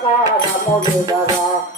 para morir a la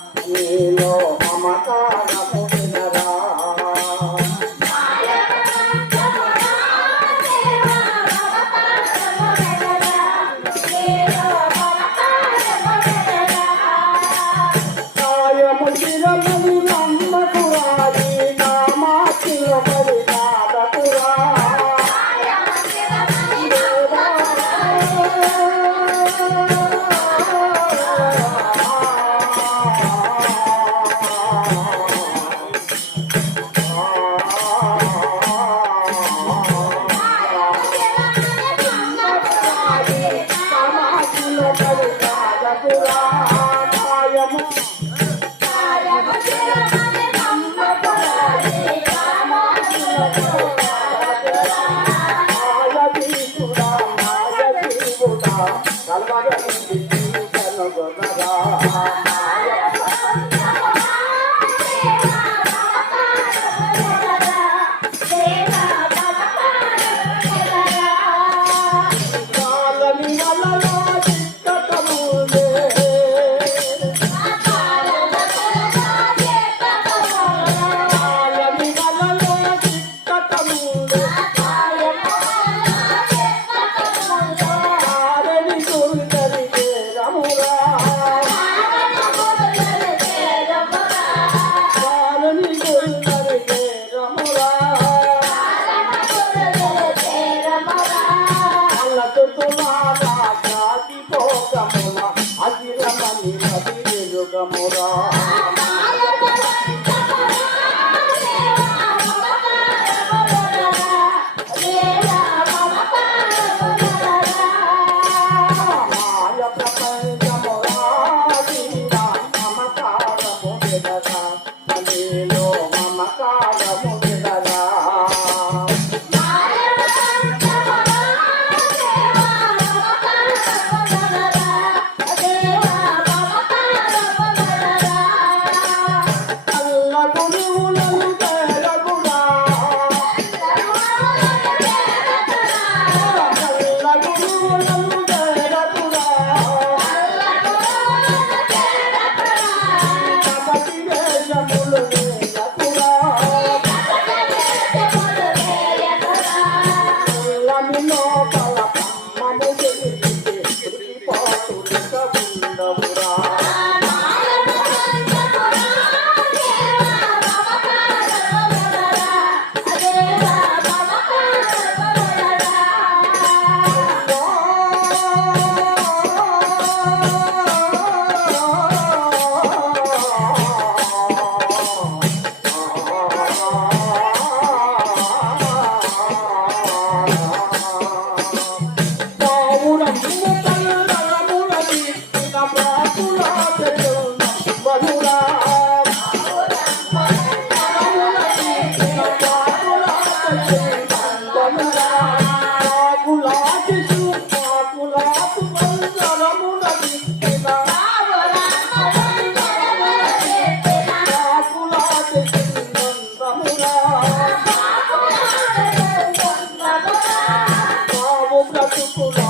amor. for